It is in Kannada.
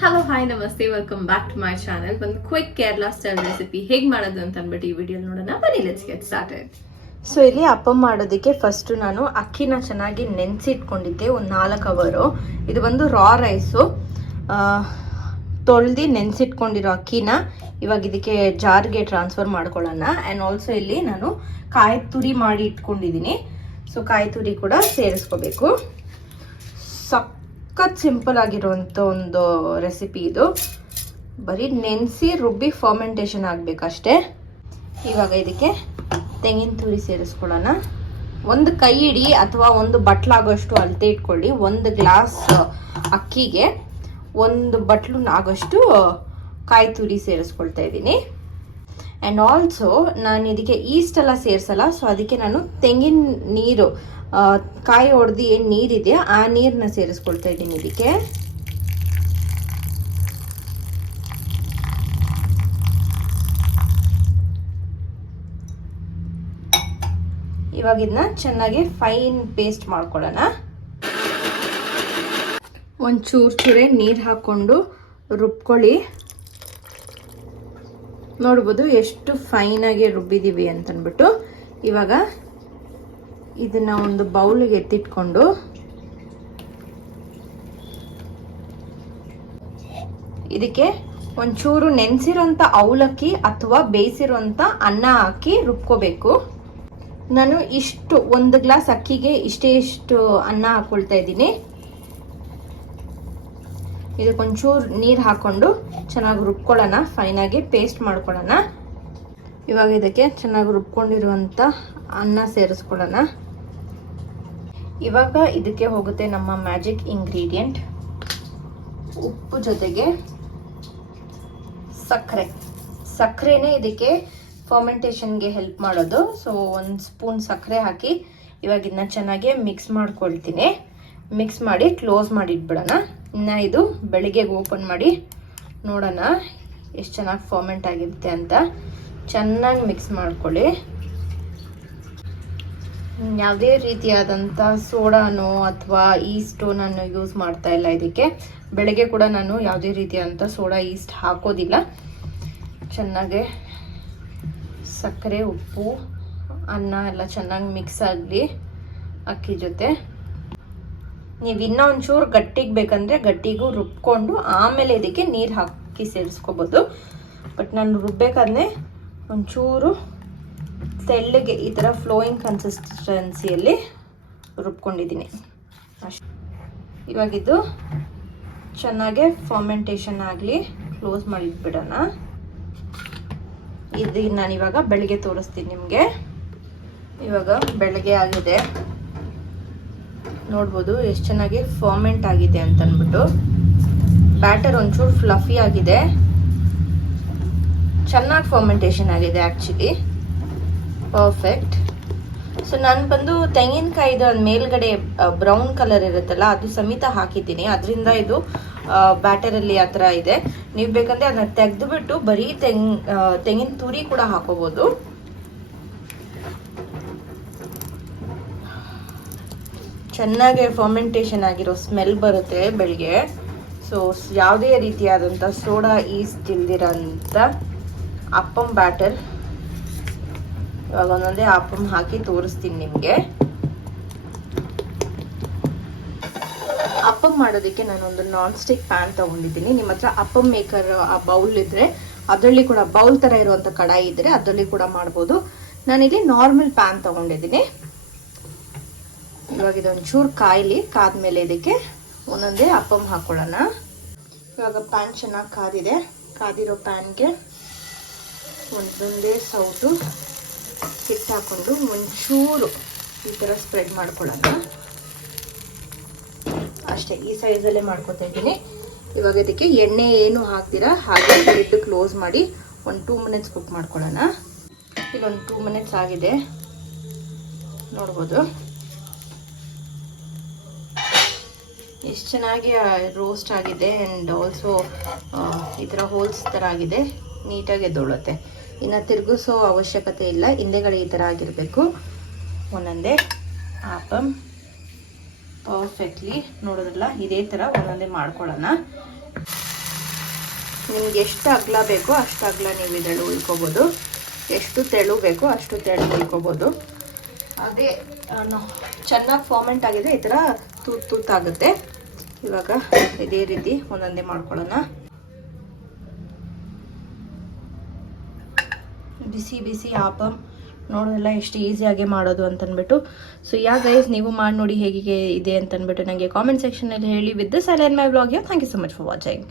ಹಲೋ ಹಾಯ್ ನಮಸ್ತೆ, welcome back to my channel. ಒಂದು ಕ್ವಿಕ್ ಕೇರಳ ಸ್ಟೈಲ್ ರೆಸಿಪಿ ಹೇಗೆ ಮಾಡೋದು ಅಂತ ಅಂದ್ಬಿಟ್ಟು ಈ ವಿಡಿಯೋ ನೋಡೋಣ. ಬನ್ನಿ, ಲೆಟ್ಸ್ ಗೆಟ್ ಸ್ಟಾರ್ಟೆಡ್. ಸೊ ಇಲ್ಲಿ ಅಪ್ಪಮ್ ಮಾಡೋದಕ್ಕೆ ಫಸ್ಟು ನಾನು ಅಕ್ಕಿನ ಚೆನ್ನಾಗಿ ನೆನೆಸಿಟ್ಕೊಂಡಿದ್ದೆ ಒಂದು 4 ಅವರು. ಇದು ಬಂದು ರಾ ರೈಸು, ತೊಳೆದು ನೆನೆಸಿಟ್ಕೊಂಡಿರೋ ಅಕ್ಕಿನ ಇವಾಗ ಇದಕ್ಕೆ ಜಾರ್ಗೆ ಟ್ರಾನ್ಸ್ಫರ್ ಮಾಡ್ಕೊಳ್ಳೋಣ. ಆ್ಯಂಡ್ ಆಲ್ಸೋ ಇಲ್ಲಿ ನಾನು ಕಾಯಿ ತುರಿ ಮಾಡಿ ಇಟ್ಕೊಂಡಿದ್ದೀನಿ. ಸೊ ಕಾಯಿ ತುರಿ ಕೂಡ ಸೇರಿಸ್ಕೋಬೇಕು. ಸಖತ್ ಸಿಂಪಲ್ ಆಗಿರುವಂಥ ಒಂದು ರೆಸಿಪಿ ಇದು. ಬರೀ ನೆನೆಸಿ ರುಬ್ಬಿ ಫರ್ಮೆಂಟೇಷನ್ ಆಗಬೇಕಷ್ಟೇ. ಇವಾಗ ಇದಕ್ಕೆ ತೆಂಗಿನ ತುರಿ ಸೇರಿಸ್ಕೊಳ್ಳೋಣ. ಒಂದು ಕೈ ಹಿಡಿ ಅಥವಾ ಒಂದು ಬಟ್ಲಾಗೋಷ್ಟು ಅಳತೆ ಇಟ್ಕೊಳ್ಳಿ. 1 ಗ್ಲಾಸ್ ಅಕ್ಕಿಗೆ 1 ಬಟ್ಲು ಆಗೋಷ್ಟು ಕಾಯಿ ತುರಿ ಸೇರಿಸ್ಕೊಳ್ತಾ ಇದ್ದೀನಿ. ಆ್ಯಂಡ್ ಆಲ್ಸೋ ನಾನು ಇದಕ್ಕೆ ಈಸ್ಟ್ ಎಲ್ಲ ಸೇರಿಸಲ್ಲ. ಸೊ ಅದಕ್ಕೆ ನಾನು ತೆಂಗಿನ ನೀರು, ಕಾಯಿ ಹೊಡೆದು ಏನು ನೀರಿದೆ ಆ ನೀರನ್ನ ಸೇರಿಸ್ಕೊಳ್ತಾ ಇದ್ದೀನಿ ಇದಕ್ಕೆ. ಇವಾಗ ಇದನ್ನ ಚೆನ್ನಾಗಿ ಫೈನ್ ಪೇಸ್ಟ್ ಮಾಡ್ಕೊಳ್ಳೋಣ. ಚೂರೇ ನೀರು ಹಾಕ್ಕೊಂಡು ರುಬ್ಕೊಳ್ಳಿ. ನೋಡ್ಬೋದು ಎಷ್ಟು ಫೈನಾಗಿ ರುಬ್ಬಿದ್ದೀವಿ ಅಂತಂದ್ಬಿಟ್ಟು. ಇವಾಗ ಇದನ್ನ ಒಂದು ಬೌಲ್ಗೆ ಎತ್ತಿಟ್ಕೊಂಡು ಇದಕ್ಕೆ ಒಂಚೂರು ನೆನೆಸಿರೋಂಥ ಅವಲಕ್ಕಿ ಅಥವಾ ಬೇಯಿಸಿರೋಂಥ ಅನ್ನ ಹಾಕಿ ರುಬ್ಕೋಬೇಕು. ನಾನು ಇಷ್ಟು 1 ಗ್ಲಾಸ್ ಅಕ್ಕಿಗೆ ಇಷ್ಟು ಅನ್ನ ಹಾಕ್ಕೊಳ್ತಾ ಇದ್ದೀನಿ. ಇದಕ್ಕೊಂಚೂರು ನೀರು ಹಾಕ್ಕೊಂಡು ಚೆನ್ನಾಗಿ ರುಬ್ಕೊಳ್ಳೋಣ, ಫೈನಾಗಿ ಪೇಸ್ಟ್ ಮಾಡ್ಕೊಳ್ಳೋಣ. ಇವಾಗ ಇದಕ್ಕೆ ಚೆನ್ನಾಗಿ ರುಬ್ಕೊಂಡಿರುವಂಥ ಅನ್ನ ಸೇರಿಸ್ಕೊಳ್ಳೋಣ. ಇವಾಗ ಇದಕ್ಕೆ ಹೋಗುತ್ತೆ ನಮ್ಮ ಮ್ಯಾಜಿಕ್ ಇಂಗ್ರೀಡಿಯೆಂಟ್, ಉಪ್ಪು ಜೊತೆಗೆ ಸಕ್ಕರೆನೇ ಇದಕ್ಕೆ ಫರ್ಮೆಂಟೇಷನ್ಗೆ ಹೆಲ್ಪ್ ಮಾಡೋದು. ಸೊ 1 ಸ್ಪೂನ್ ಸಕ್ಕರೆ ಹಾಕಿ ಇವಾಗ ಇದನ್ನ ಚೆನ್ನಾಗಿ ಮಿಕ್ಸ್ ಮಾಡ್ಕೊಳ್ತೀನಿ. ಮಿಕ್ಸ್ ಮಾಡಿ ಕ್ಲೋಸ್ ಮಾಡಿ ಇಟ್ಬಿಡೋಣ. ಇನ್ನು ಇದು ಬೆಳಿಗ್ಗೆಗೆ ಓಪನ್ ಮಾಡಿ ನೋಡೋಣ ಎಷ್ಟು ಚೆನ್ನಾಗಿ ಫರ್ಮೆಂಟ್ ಆಗಿರುತ್ತೆ ಅಂತ. ಚೆನ್ನಾಗಿ ಮಿಕ್ಸ್ ಮಾಡ್ಕೊಳ್ಳಿ. ಯಾವುದೇ ರೀತಿಯಾದಂಥ ಸೋಡಾನೋ ಅಥವಾ ಈಸ್ಟೋ ನಾನು ಯೂಸ್ ಮಾಡ್ತಾ ಇಲ್ಲ ಇದಕ್ಕೆ. ಬೆಳಗ್ಗೆ ಕೂಡ ನಾನು ಯಾವುದೇ ರೀತಿಯಾದಂಥ ಸೋಡಾ ಈಸ್ಟ್ ಹಾಕೋದಿಲ್ಲ. ಚೆನ್ನಾಗೆ ಸಕ್ಕರೆ, ಉಪ್ಪು, ಅನ್ನ ಎಲ್ಲ ಚೆನ್ನಾಗಿ ಮಿಕ್ಸ್ ಆಗಲಿ ಅಕ್ಕಿ ಜೊತೆ. ನೀವು ಇನ್ನೂ ಒಂಚೂರು ಗಟ್ಟಿಗೆ ಬೇಕಂದರೆ ಗಟ್ಟಿಗೂ ರುಬ್ಕೊಂಡು ಆಮೇಲೆ ಇದಕ್ಕೆ ನೀರು ಹಾಕಿ ಸೇರಿಸ್ಕೋಬೋದು. ಬಟ್ ನಾನು ರುಬ್ಬೇಕಾದ್ರೆ ಒಂಚೂರು ತೆಳ್ಳಗೆ ಈ ಥರ ಫ್ಲೋಯಿಂಗ್ ಕನ್ಸಿಸ್ಟೆನ್ಸಿಯಲ್ಲಿ ರುಬ್ಕೊಂಡಿದ್ದೀನಿ ಅಷ್ಟೇ. ಇವಾಗಿದ್ದು ಚೆನ್ನಾಗೆ ಫರ್ಮೆಂಟೇಷನ್ ಆಗಲಿ, ಕ್ಲೋಸ್ ಮಾಡಿಟ್ಬಿಡೋಣ. ಇದು ನಾನಿವಾಗ ಬೆಳಗ್ಗೆ ತೋರಿಸ್ತೀನಿ ನಿಮಗೆ. ಇವಾಗ ಬೆಳಗ್ಗೆ ಆಗಿದೆ, ನೋಡ್ಬೋದು ಎಷ್ಟು ಚೆನ್ನಾಗಿ ಫರ್ಮೆಂಟ್ ಆಗಿದೆ ಅಂತ ಅಂದ್ಬಿಟ್ಟು. ಬ್ಯಾಟರ್ ಒಂಚೂರು ಫ್ಲಫಿ ಆಗಿದೆ, ಚೆನ್ನಾಗಿ ಫರ್ಮೆಂಟೇಷನ್ ಆಗಿದೆ ಆ್ಯಕ್ಚುಲಿ, ಪರ್ಫೆಕ್ಟ್. ಸೊ ನಾನು ಬಂದು ತೆಂಗಿನಕಾಯಿದು ಅದು ಮೇಲ್ಗಡೆ ಬ್ರೌನ್ ಕಲರ್ ಇರುತ್ತಲ್ಲ ಅದು ಸಮೇತ ಹಾಕಿದ್ದೀನಿ. ಅದರಿಂದ ಇದು ಬ್ಯಾಟರಲ್ಲಿ ಆ ಥರ ಇದೆ. ನೀವು ಬೇಕಂದರೆ ಅದನ್ನ ತೆಗೆದುಬಿಟ್ಟು ಬರೀ ತೆಂಗಿನ ತುರಿ ಕೂಡ ಹಾಕೋಬೋದು. ಚೆನ್ನಾಗಿ ಫರ್ಮೆಂಟೇಷನ್ ಆಗಿರೋ ಸ್ಮೆಲ್ ಬರುತ್ತೆ ಬೆಳಗ್ಗೆ. ಸೊ ಯಾವುದೇ ರೀತಿಯಾದಂಥ ಸೋಡಾ ಈಸ್ಟ್ ಇಲ್ದಿರೋಂಥ ಅಪ್ಪಮ್ ಬ್ಯಾಟರ್. ಇವಾಗ ಒಂದೊಂದೇ ಅಪ್ಪಮ್ ಹಾಕಿ ತೋರಿಸ್ತೀನಿ ನಿಮಗೆ. ಅಪ್ಪಮ್ ಮಾಡೋದಕ್ಕೆ ನಾನೊಂದು ನಾನ್ ಸ್ಟಿಕ್ ಪ್ಯಾನ್ ತೊಗೊಂಡಿದ್ದೀನಿ. ನಿಮ್ಮ ಹತ್ರ ಅಪ್ಪಮ್ ಮೇಕರ್ ಆ ಬೌಲ್ ಇದ್ದರೆ ಅದರಲ್ಲಿ ಕೂಡ, ಬೌಲ್ ಥರ ಇರುವಂಥ ಕಡಾಯಿ ಇದ್ದರೆ ಅದರಲ್ಲಿ ಕೂಡ ಮಾಡ್ಬೋದು. ನಾನಿಲ್ಲಿ ನಾರ್ಮಲ್ ಪ್ಯಾನ್ ತೊಗೊಂಡಿದ್ದೀನಿ. ಇವಾಗ ಇದೊಂಚೂರು ಕಾದ್ಮೇಲೆ ಇದಕ್ಕೆ ಒಂದೊಂದೇ ಅಪ್ಪಮ್ ಹಾಕೊಳ್ಳೋಣ. ಇವಾಗ ಪ್ಯಾನ್ ಚೆನ್ನಾಗಿ ಕಾದಿದೆ. ಕಾದಿರೋ ಪ್ಯಾನ್ಗೆ ಒಂದೊಂದೇ ಸೌಟು ಹಿಟ್ಟು ಹಾಕ್ಕೊಂಡು ಒಂಚೂರು ಈ ಥರ ಸ್ಪ್ರೆಡ್ ಮಾಡ್ಕೊಳ್ಳೋಣ ಅಷ್ಟೇ. ಈ ಸೈಜಲ್ಲೇ ಮಾಡ್ಕೊತಾ ಇದ್ದೀನಿ. ಇವಾಗ ಇದಕ್ಕೆ ಎಣ್ಣೆ ಏನು ಹಾಕ್ತೀರಾ ಹಾಗೆ ಲಿಡ್ ಕ್ಲೋಸ್ ಮಾಡಿ ಒಂದು 2 ಮಿನಿಟ್ಸ್ ಕುಕ್ ಮಾಡ್ಕೊಳ್ಳೋಣ. ಇಲ್ಲೊಂದು 2 ಮಿನಿಟ್ಸ್ ಆಗಿದೆ, ನೋಡ್ಬೋದು ಎಷ್ಟು ಚೆನ್ನಾಗಿ ರೋಸ್ಟ್ ಆಗಿದೆ. ಆ್ಯಂಡ್ ಆಲ್ಸೋ ಈ ಥರ ಹೋಲ್ಸ್ ಥರ ಆಗಿದೆ, ನೀಟಾಗಿ ಎದ್ದೊಳುತ್ತೆ. ಇನ್ನು ತಿರುಗಿಸೋ ಅವಶ್ಯಕತೆ ಇಲ್ಲ, ಹಿಂದೆಗಡೆ ಈ ಥರ ಆಗಿರಬೇಕು. ಒಂದೊಂದೇ ಆಪಮ್ ಪರ್ಫೆಕ್ಟ್ಲಿ ನೋಡೋದ್ರಲ್ಲ, ಇದೇ ಥರ ಒಂದೊಂದೇ ಮಾಡ್ಕೊಳ್ಳೋಣ. ನಿಮ್ಗೆ ಎಷ್ಟು ಅಗಲ ಬೇಕೋ ಅಷ್ಟು ಅಗಲ ನೀವು ಇದರಲ್ಲಿ ಉಳ್ಕೊಬೋದು, ಎಷ್ಟು ತೆಳು ಬೇಕೋ ಅಷ್ಟು ತೆಳು ಉಳ್ಕೊಬೋದು. ಅದೇ ಚೆನ್ನಾಗಿ ಫಾರ್ಮೆಂಟ್ ಆಗಿದೆ, ಈ ಥರ ತೂತಾಗುತ್ತೆ. ಇವಾಗ ಇದೇ ರೀತಿ ಒಂದೊಂದೇ ಮಾಡ್ಕೊಳ್ಳೋಣ. ಬಿಸಿ ಬಿಸಿ ಆಪಂ ನೋಡೋದಲ್ಲ ಎಷ್ಟು ಈಸಿಯಾಗಿ ಮಾಡೋದು ಅಂತಂದ್ಬಿಟ್ಟು. ಸೊ ಗೈಸ್ ನೀವು ಮಾಡಿ ನೋಡಿ ಹೇಗೆ ಇದೆ ಅಂತಂದ್ಬಿಟ್ಟು ನನಗೆ ಕಾಮೆಂಟ್ ಸೆಕ್ಷನಲ್ಲಿ ಹೇಳಿ. With this I end my vlog. Thank you so much for watching.